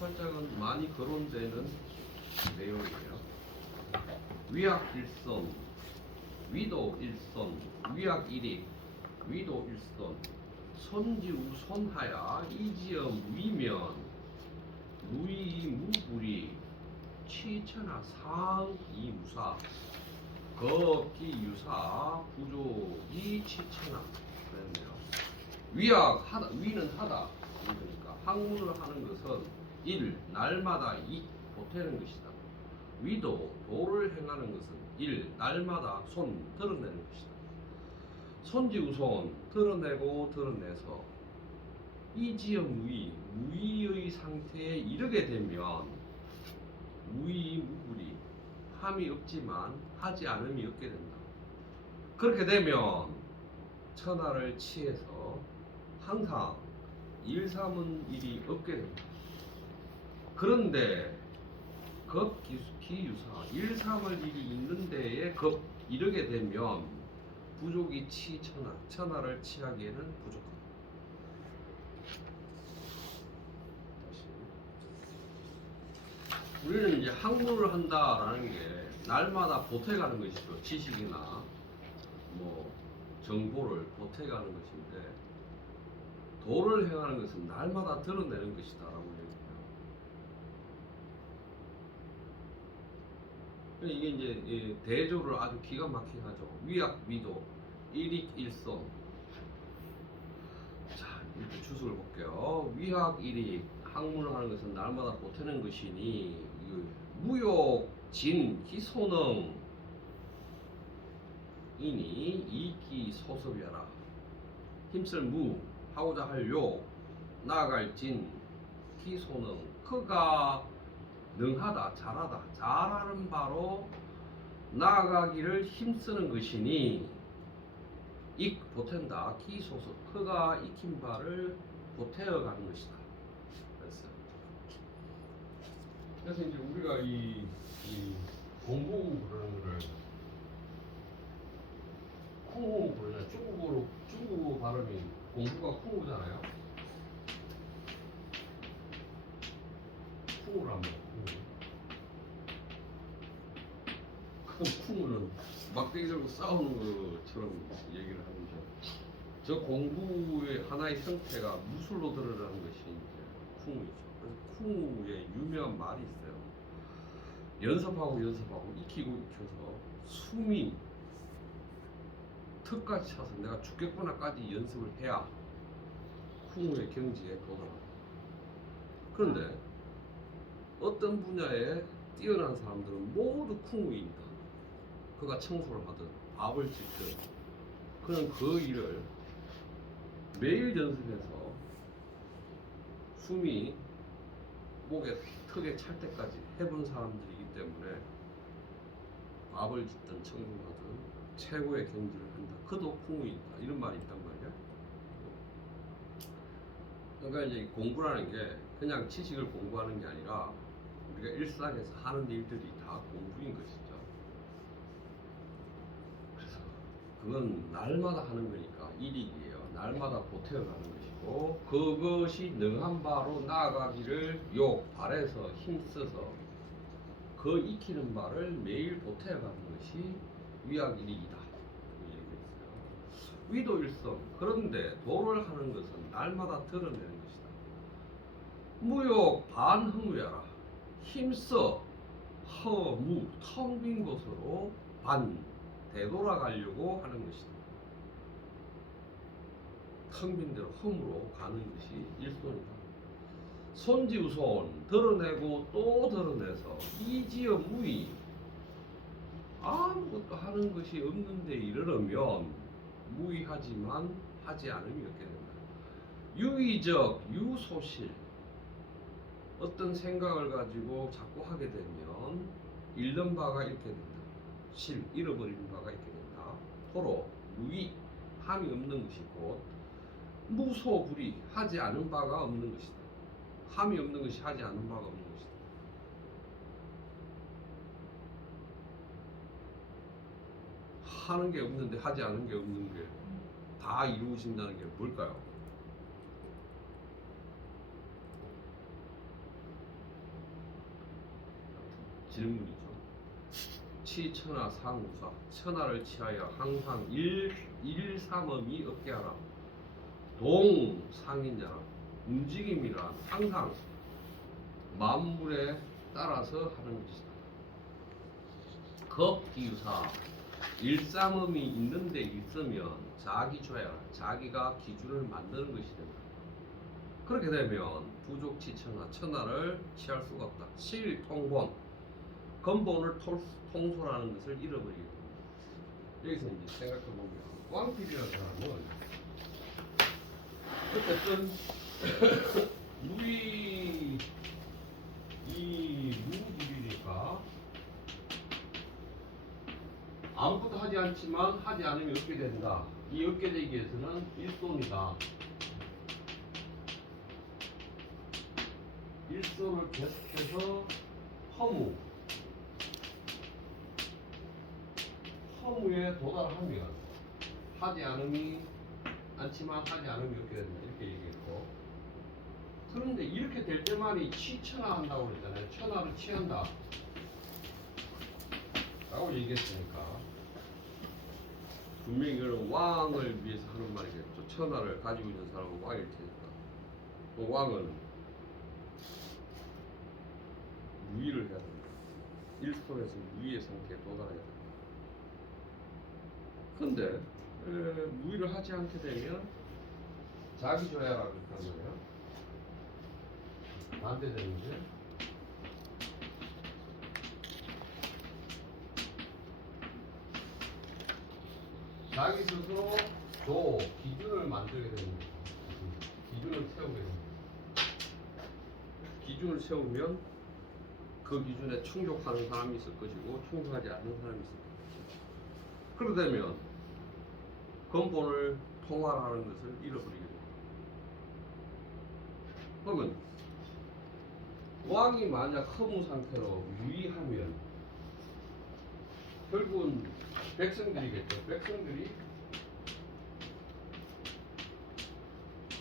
살짝은 많이 거론되는 내용이에요. 위약 일선, 위도 일선, 위약 일익, 위도 일선, 손지우 손하야 이지엄 위면 무이무불이 취천하 상이무사 거기유사 부족이 취천하 그랬네요. 위약 하다, 위는 하다 그러니까 학문을 하는 것은 일 날마다 이 보태는 것이다. 위도 도를 행하는 것은 일 날마다 손 드러내는 것이다. 손지우손 드러내고 드러내서 이지어 무의의 상태에 이르게 되면 무의무불이 함이 없지만 하지 않음이 없게 된다. 그렇게 되면 천하를 취해서 항상 일삼은 일이 없게 된다. 그런데 급기유사 일삼을 일이 있는 데에 급 이르게 되면 부족이 치천하 천하를 취하기에는 부족하다. 우리는 이제 학문을 한다라는 게 날마다 보태가는 것이죠. 지식이나 뭐 정보를 보태가는 것인데 도를 행하는 것은 날마다 드러내는 것이다라고 얘기해요. 이게 이제 대조를 아주 기가 막히게 하죠. 위약 위도 일익 일선. 자, 이렇게 주석을 볼게요. 위학 일익 학문을 하는 것은 날마다 보태는 것이니 무욕 진 기소능 이니 이기 소섭이하라. 힘쓸 무 하고자 할 욕 나아갈 진 기소능 그가 능하다 잘하다 잘하는 바로 나아가기를 힘쓰는 것이니 익 보탠다 기소섭 그가 익힌 바를 보태어가는 것이다. 그래서 이제 우리가 이 공부라는 거를 쿵우 부르잖아요. 중국어 발음이 공부가 쿵우잖아요. 쿵우를 한번 쿵우는 막대기 들고 싸우는 것처럼 얘기를 하는데 저 공부의 하나의 형태가 무술로 들으라는 것이 이제 쿵우이죠. 쿵우의 유명한 말이 있어요. 연습하고 익히고 익혀서 숨이 턱까지 차서 내가 죽겠구나까지 연습을 해야 쿵우의 경지에 도달한다. 그런데 어떤 분야에 뛰어난 사람들은 모두 쿵우입니다. 그가 청소를 하든 밥을 짓든 그는 그 일을 매일 연습해서 숨이 목에 턱에 찰 때까지 해본 사람들이기 때문에 밥을 짓든 청소하든 최고의 경지를 한다. 그도 쿵우이다. 이런 말이 있단 말이야. 그러니까 이제 공부라는 게 그냥 지식을 공부하는 게 아니라 우리가 일상에서 하는 일들이 다 공부인 것이죠. 그래서 그건 날마다 하는 거니까 일익이에요. 날마다 보태어가는 것이고 그것이 능한 바로 나아가기를 발에서 힘써서 그 익히는 바를 매일 보태어가는 것이 위약일익이다. 위도일성 그런데 도를 하는 것은 날마다 드러내는 것이다. 무욕 반허무야라 힘써 허무 텅 빈 곳으로 되돌아가려고 하는 것이다. 텅 빈 대로 험으로 가는 것이 일손이다. 손지우손 드러내고 또 드러내서 이지어 무의 아무것도 하는 것이 없는데 이르려면 무의하지만 하지 않음이 없게 된다. 유의적 유소실 어떤 생각을 가지고 자꾸 하게 되면 잃는 바가 이렇게 된다. 실 잃어버리는 바가 이렇게 된다. 토로 무의 함이 없는 것이 곧 무소불이 하지 않은 바가 없는 것이다. 함이 없는 것이 하지 않은 바가 없는 것이다. 하는 게 없는데 하지 않은 게 없는 게 다 이루어진다는 게 뭘까요? 질문이죠. 치천하 상우사 천하를 치하여 항상 일삼음이 없게 하라. 동상인야라 움직임이란 항상 만물에 따라서 하는 것이다. 겁기유사 일삼음이 있는데 있으면 자기조야 자기가 기준을 만드는 것이 된다. 그렇게 되면 부족치천하 천하를 취할 수가 없다. 실통본 근본을 통솔하는 것을 잃어버리게 됩니다. 여기서 이제 생각해 보면 왕필이라는 사람은 어쨌든 무이 이 무길이니까 아무것도 하지 않지만 하지 않으면 얻게 된다. 이 얻게 되기 위해서는 일손이다. 일손을 계속해서 허무에 도달하면 하지 않지만 하지 않으면 얻게 된다. 이렇게 얘기했고, 그런데 이렇게 될 때만이 치천하 한다고 그랬잖아요. 천하를 취한다 라고 얘기했으니까 분명히 이거는 왕을 위해서 하는 말이겠죠. 천하를 가지고 있는 사람은 왕일 테니까. 그 왕은 무의를 해야 됩니다. 일손에서 무의의 상태에 도달해야 됩니다. 근데 무의를 하지 않게 되면 자기조야라고 그러는 거예요. 반대되는데 자기 스스로 기준을 만들게 됩니다. 기준을 세우게 됩니다. 기준을 세우면 그 기준에 충족하는 사람이 있을 것이고 충족하지 않는 사람이 있을 것이죠. 그러게 되면 근본을 통할하는 것을 잃어버리게 됩니다. 그러면 왕이 만약 허무 상태로 유의하면 결국은 백성들이겠죠. 백성들이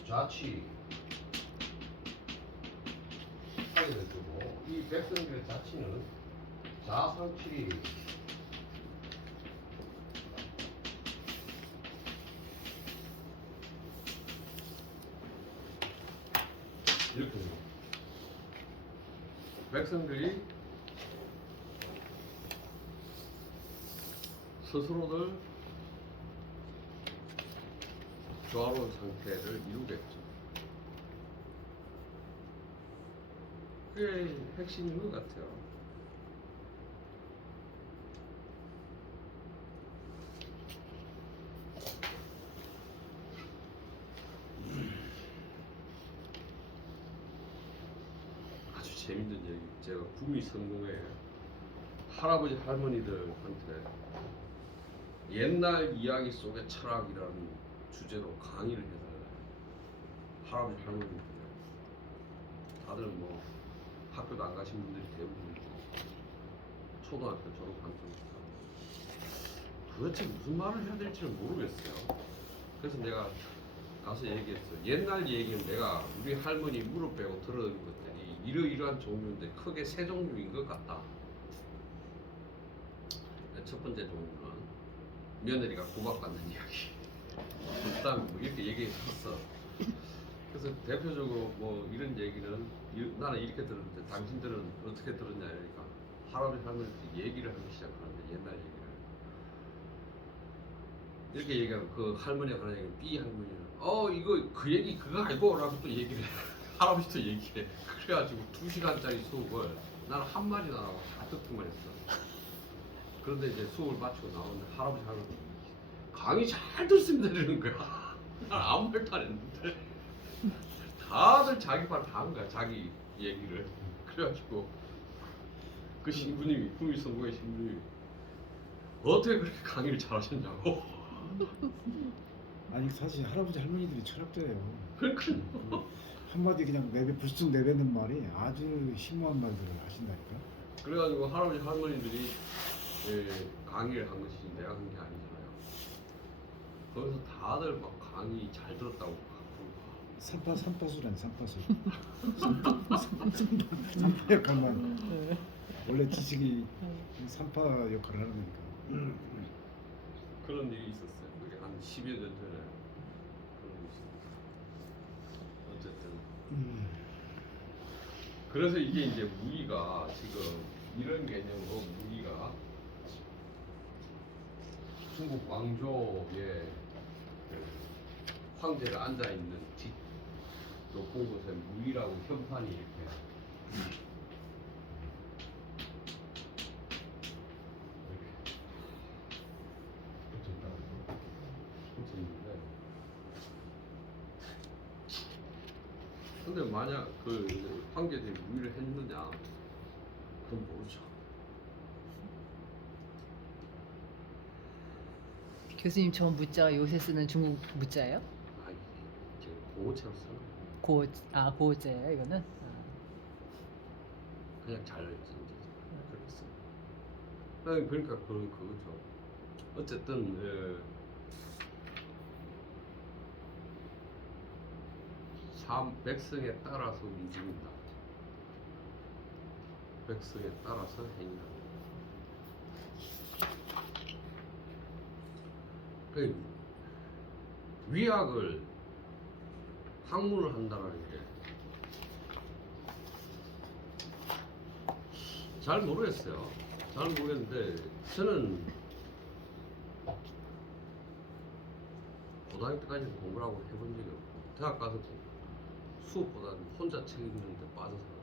자취 하게 될 거고, 이 백성들의 자취는 자상치 이렇게 됩니다. 백성들이 스스로들 조화로운 상태를 이루겠죠. 그게 핵심인 것 같아요. 아주 재밌는 얘기. 제가 구미 성공에 할아버지 할머니들한테 옛날 이야기 속의 철학이라는 주제로 강의를 해달라요. 할아버지 할머니들 다들 뭐 학교도 안 가신 분들이 대부분이고 초등학교 졸업한 쪽이니까 도대체 무슨 말을 해야 될지를 모르겠어요. 그래서 내가 가서 얘기했어요. 옛날 얘기는 내가 우리 할머니 무릎 빼고 들은 것들이 이러이러한 종류인데 크게 세 종류인 것 같다. 첫 번째 종류는 며느리가 구박받는 이야기. 그다음 뭐 이렇게 얘기했었어. 그래서 대표적으로 뭐 이런 얘기는 나는 이렇게 들었는데 당신들은 어떻게 들었냐 이러니까 할아버지 할머니들이 얘기를 하기 시작하는데 옛날 얘기를 이렇게 얘기하면 그 할머니가 하는 얘기는 B 할머니는 이거 그 얘기 그거 알고 라고 또 얘기를 해. 할아버지도 얘기해. 그래가지고 2시간짜리 수업을 나는 한마디도 안 하고 다 듣기만 했어. 그런데 이제 수업을 마치고 나오는데 할아버지 할머니 강의 잘 듣습니다 이러는 거야. 난 아무 말도 안 했는데 다들 자기 말 다 한 거야. 자기 얘기를. 그래가지고 그 신부님이 구미 성공의 신부님이 어떻게 그렇게 강의를 잘하셨냐고. 아니 사실 할아버지 할머니들이 철학자예요. 그러니까 한마디 그냥 불쑥 내뱉는 말이 아주 심오한 말들을 하신다니까. 그래가지고 할아버지 할머니들이 강의를 한 것이 내가 한 게 아니잖아요. 거기서 다들 막 강의 잘 들었다고 삼파수란 삼파수. 삼파 역할만. 네. 원래 지식이 삼파 역할을 하는 거니까. 그런 일이 있었어요. 그게 한 10여 년 전에 그런 일이 있었어요. 어쨌든 그래서 이게 이제 무기가 지금 이런 개념으로 무기가 중국 왕조의 그 황제가 앉아 있는 뒷 높은 곳에 무기라고 현판이 이렇게 붙어있는데, 근데 만약 그 황제들이 무기를 했느냐, 그건 모르죠. 교수님 저 무자가 요새 쓰는 중국 무자예요? 아, 이게 고어체로 쓰는 고아 고자예요 이거는? 아. 그냥 잘 그렇게 써. 그러니까 그거죠. 어쨌든 백성에 따라서 움직인다. 백성에 따라서 행위한다. 그 위약을 학문을 한다는 게 잘 모르겠어요. 잘 모르겠는데 저는 고등학교 때까지는 공부를 하고 해본 적이 없고 대학 가서 수업보다는 혼자 책 읽는데 빠져서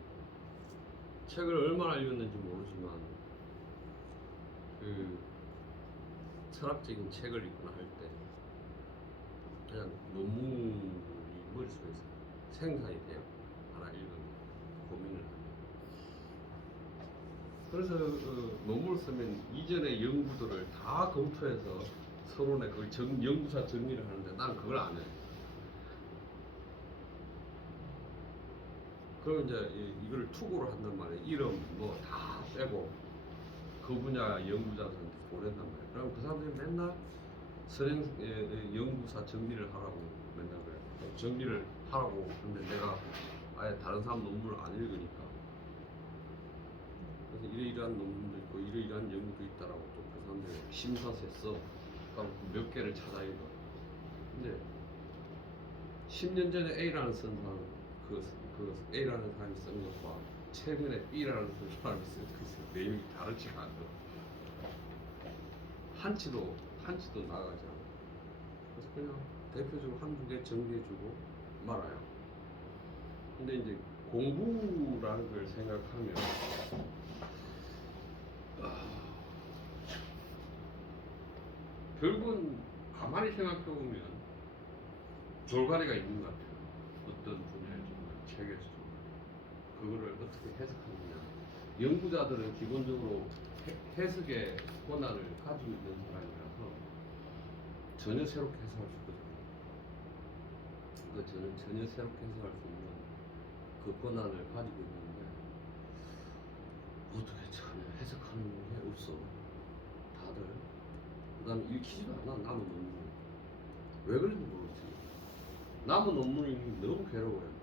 책을 얼마나 읽었는지 모르지만 그 철학적인 책을 읽거나 할 때 그냥 논문이 머릿속에서 생산이 돼요. 하나 읽으면 고민을 하면. 그래서 논문을 쓰면 이전의 연구들을 다 검토해서 서론에 그 연구사 정리를 하는데 나는 그걸 안 해. 그럼 이제 이걸 투고를 한단 말이에요. 이름 뭐 다 빼고 그 분야 연구자들한테 보낸단 말이에요. 그럼 그 사람들이 맨날 연구사 정리를 하라고 맨날 그래. 정리를 하라고 근데 내가 아예 다른 사람 논문을 안 읽으니까 그래서 이러이러한 논문도 있고 이러이러한 연구도 있다라고 또 그 사람들이 심사서 했어. 그럼 몇 개를 찾아 읽어. 근데 10년 전에 A라는 쓴 사람 그 A라는 사람이 쓴 것과 최근에 B라는 사람이 쓴 그 내용이 다르지가 않더라. 한치도 나가지 않아. 그래서 그냥 대표적으로 한두 개 정리해주고 말아요. 근데 이제 공부라는 걸 생각하면 결국은 가만히 생각해보면 졸가리가 있는 것 같아요. 어떤 분야에서나 책에서 그거를 어떻게 해석하느냐. 연구자들은 기본적으로 해석의 권한을 가지고 있는 사람이라서 전혀 새롭게 해석할 수 있거든요. 저는 전혀 새롭게 해석할 수 있는 그 권한을 가지고 있는데 어떻게 전혀 해석하는 게 없어. 다들. 그 다음에 읽히지도 않아. 남은 논문. 왜 그런지 모르지. 남은 논문이 너무 괴로워요.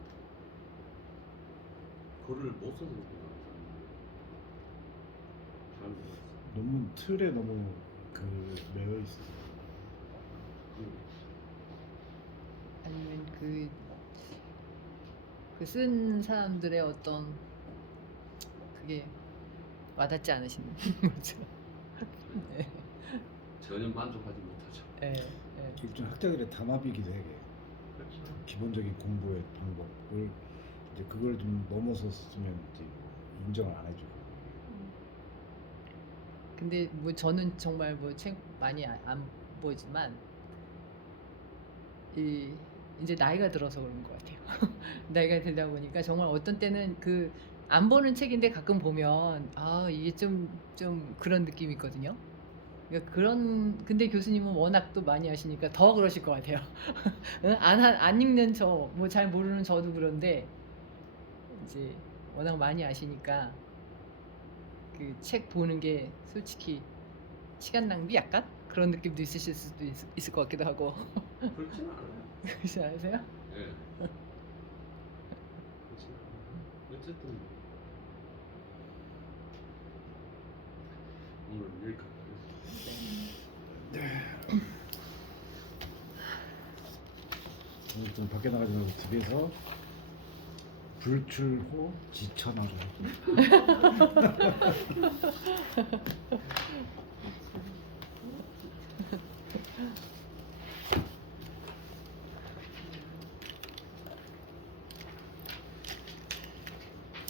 글을 못 써서 그렇구나. 잘 모르겠어. 논문 틀에 너무 매여 있어. 아니면 그 쓴 사람들의 어떤 그게 와닿지 않으시는 거죠. 네. 전혀 만족하지 못하죠. 네. 네. 일종 학자들의 담합이기도 해. 그렇죠. 기본적인 공부의 방법을 이제 그걸 좀 넘어서 쓰면 이제 인정을 안 해주고. 근데 뭐 저는 정말 뭐 책 많이 안 보지만 이제 나이가 들어서 그런 것 같아요. 나이가 들다 보니까 정말 어떤 때는 그 안 보는 책인데 가끔 보면 아 이게 좀 그런 느낌이 있거든요. 그러니까 근데 교수님은 워낙 또 많이 하시니까 더 그러실 것 같아요. 안 읽는 저 뭐 잘 모르는 저도 그런데 이제 워낙 많이 아시니까 그 책 보는 게 솔직히 시간 낭비 약간 그런 느낌도 있으실 수도 있을 것 같기도 하고. 그렇지는 않아요. 그렇지 않으세요? 예. 그치. 어쨌든 오늘 여기까지 하겠습니다. 오늘 좀 밖에 나가지 말고 집에서 불출호 지천하고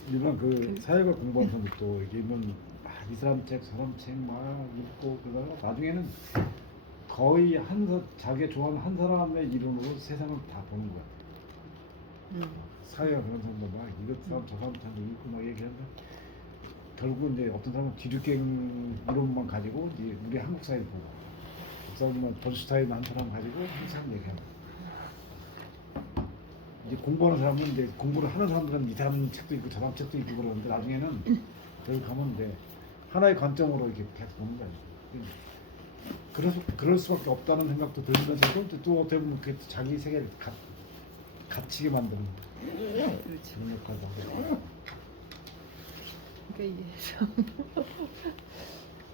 일반 그 사회학 공부하는 사람들도 이게 뭐 이 사람 책, 저 사람 책 막 읽고 그러다가 나중에는 거의 자기가 좋아하는 한 사람의 이름으로 세상을 다 보는 거야. 사회학 그런 사람도 막 이것 사람 저 사람 참 읽고 막 얘기하는데 결국 이제 어떤 사람은 기독교 이론만 가지고 이제 우리 한국 사회를 보고 어떤 사람은 번슈타인 한 사람 가지고 항상 얘기하는 거야. 이제 공부하는 사람은 이제 공부를 하는 사람들은 이 사람 책도 읽고 저 사람 책도 읽고 그러는데 나중에는 결국 가면 이제 하나의 관점으로 이렇게 계속 보는 거야. 그럴 수밖에 없다는 생각도 들면서도 또 어떻게 보면 그 자기 세계를 갇히게 만드는 그렇죠. 그런 역할도 하고. 그러니까 이게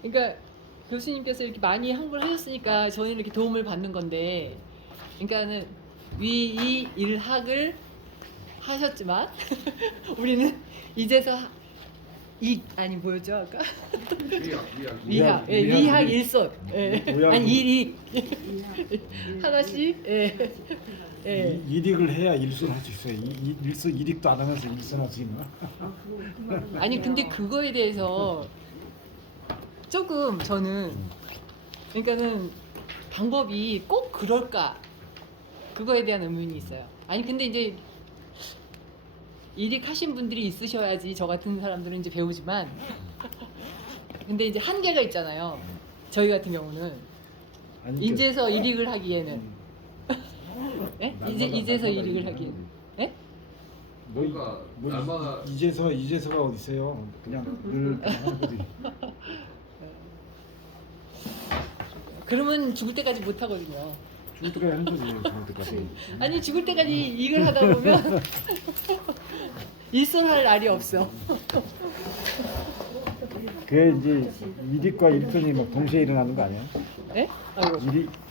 그러니까 교수님께서 이렇게 많이 항구를 하셨으니까 저희는 이렇게 도움을 받는 건데, 그러니까는 위이일학을 하셨지만 우리는 이제서 아니 뭐였죠 아까? 위학. 위학 일손. 예. 위학. 아니 일익 하나씩. 예. 예. 이익을 해야 일순 할 수 있어요. 일순 이익도 안 하면서 일순 할 수 있나? 아니 근데 그거에 대해서 조금 저는, 그러니까는 방법이 꼭 그럴까, 그거에 대한 의문이 있어요. 아니 근데 이제 이익하신 분들이 있으셔야지 저 같은 사람들은 이제 배우지만 근데 이제 한계가 있잖아요. 저희 같은 경우는 아니, 이제서 이익을 하기에는 예? 이제서 이익을 하기에는 예? 그러니까 뭐 날마다 이제서가 어디 있어요? 그냥 늘 하는 거지. 그러면 죽을 때까지 못 하거든요. 죽을 때까지 하는 거지. 죽을 때까지. 아니 죽을 때까지 이익을 하다 보면 일손할 날이 없어. 그게 이제 이익과 일순이 막 동시에 일어나는 거 아니야? 예? 아이고. 일이